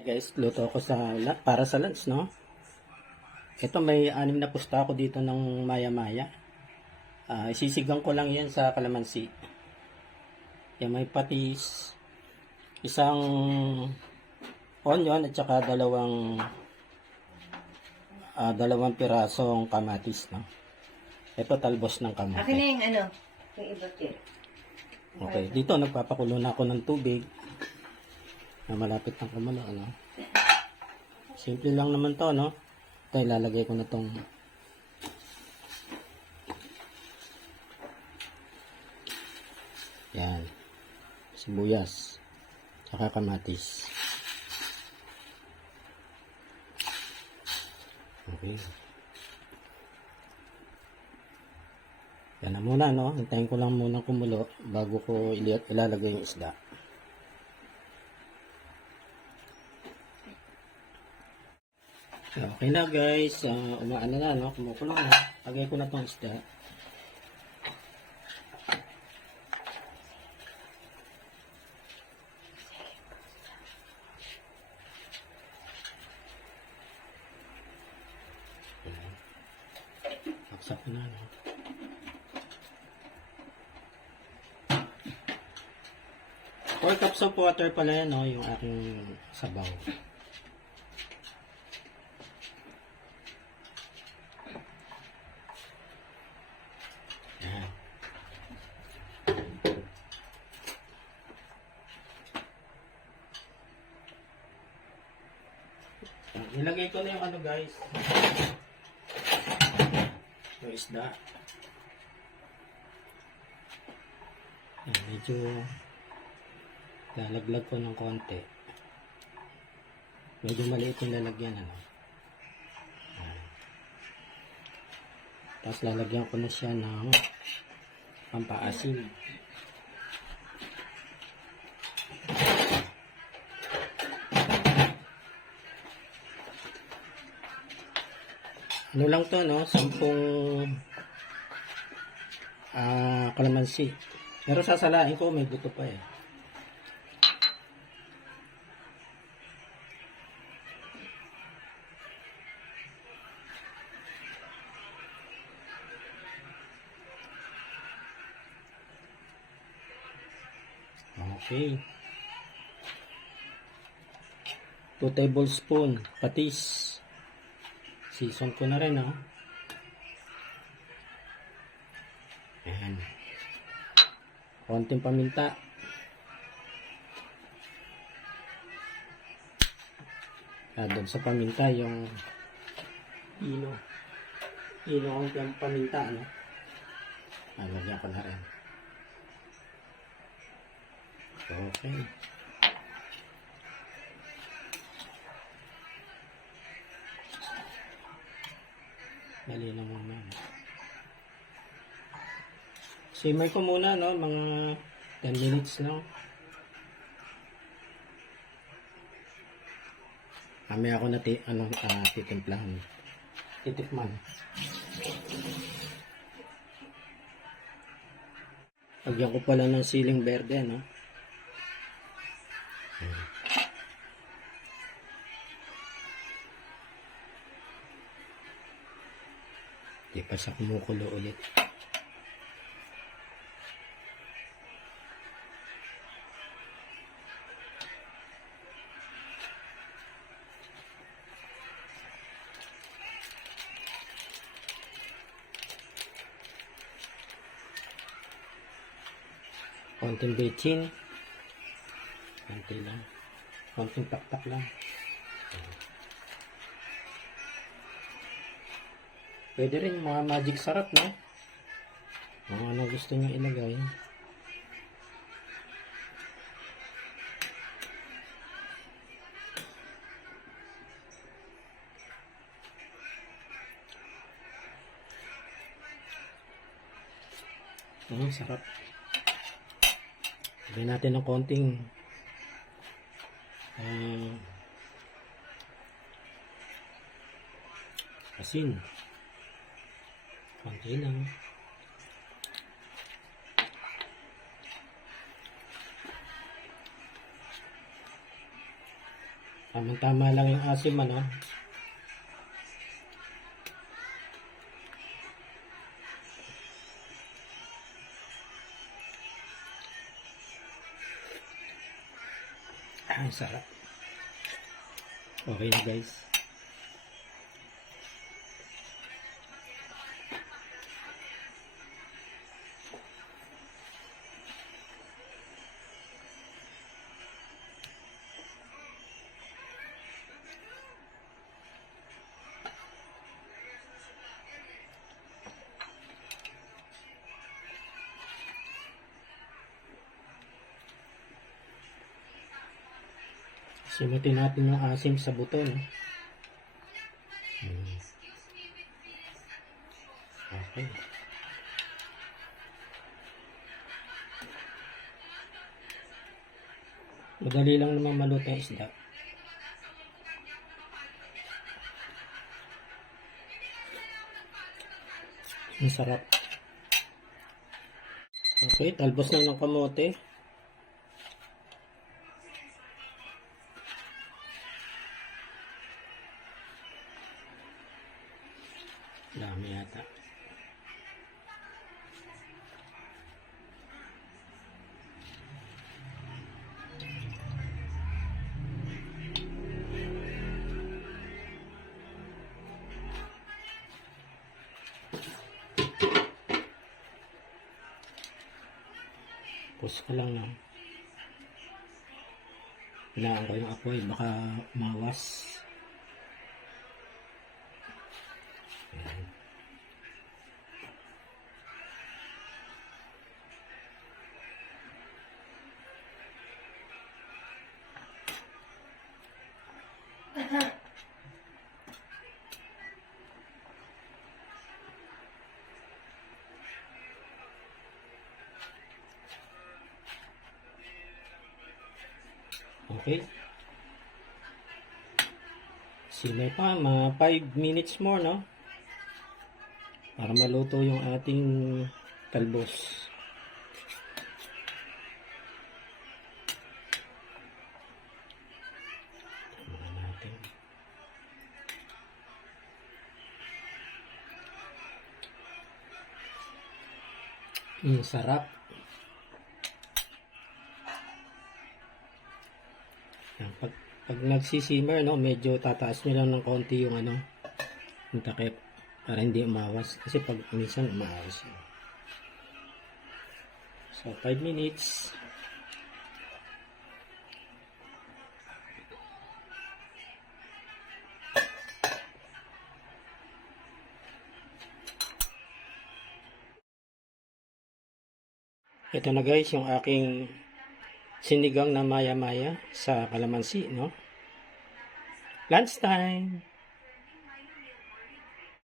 Guys, luto ako sa para sa lunch, no? Ito may anim na pusta ako dito ng maya-maya. Ah, isisigang ko lang yan sa kalamansi. Yan may patis, isang onion at saka dalawang ah, dalawang pirasong kamatis, no? Ito talbos ng Akin kamote. na yung ano, yung iba. Okay, dito nagpapakulo na ako ng tubig na malapit ng kumulo, ano. Simple lang naman to, no? Ito, ilalagay ko na tong yan. Sibuyas. Saka kamatis. Okay. Yan na muna no? Hintayin ko lang muna kumulo bago ko ilalagay yung isda okay na guys uh, umaano na no kumukulo na lagay ko na tong isda Saksak na, no? Four cups of water pala yan, no? Yung aking sabaw. Yan. Nilagay ko na yung ano, guys. Yung isda. Yan, medyo lalaglag ko ng konti. Medyo maliit yung lalagyan, ano. Yan. Tapos lalagyan ko na siya ng pampaasin. Ano lang to, no? Sampung ah kalamansi. Pero sasalain ko, may buto pa eh. Okay. 2 tablespoon patis. Season ko na rin, oh. Ayan. Konting paminta. Ah, doon sa paminta, yung ino. Ino ang paminta, ano? Ah, lagyan ko na rin. Okay. Dali lang muna. Simmer ko muna, no? Mga 10 minutes lang. Kami ako na ti ano, uh, titimplahan. Titikman. Lagyan ko pala ng siling berde, no? Siya kumukulo ulit. Konting bechin. Konti lang. Konting taktak lang. Pwede rin mga magic sarap, no? Mga ano gusto nyo ilagay. Oh, sarap. Lagyan natin ng konting ah, asin. Konti lang. Tama-tama lang yung asim ano. Ah, ang sarap. Okay guys. Simutin natin yung asim sa buto, no? Hmm. Okay. Madali lang naman maluto yung isda. Ang sarap. Okay, talbos na ng kamote. Dami yata. Pus ko lang lang. Hinaan ko yung apoy, baka mawas. Okay. Simay pa, mga 5 minutes more, no? Para maluto yung ating talbos. Mm, sarap. Pag, nagsisimmer, no, medyo tataas nyo lang ng konti yung ano, yung takip para hindi umawas. Kasi pag minsan umawas. So, 5 minutes. Ito na guys, yung aking sinigang na maya-maya sa kalamansi, no? Lunchtime!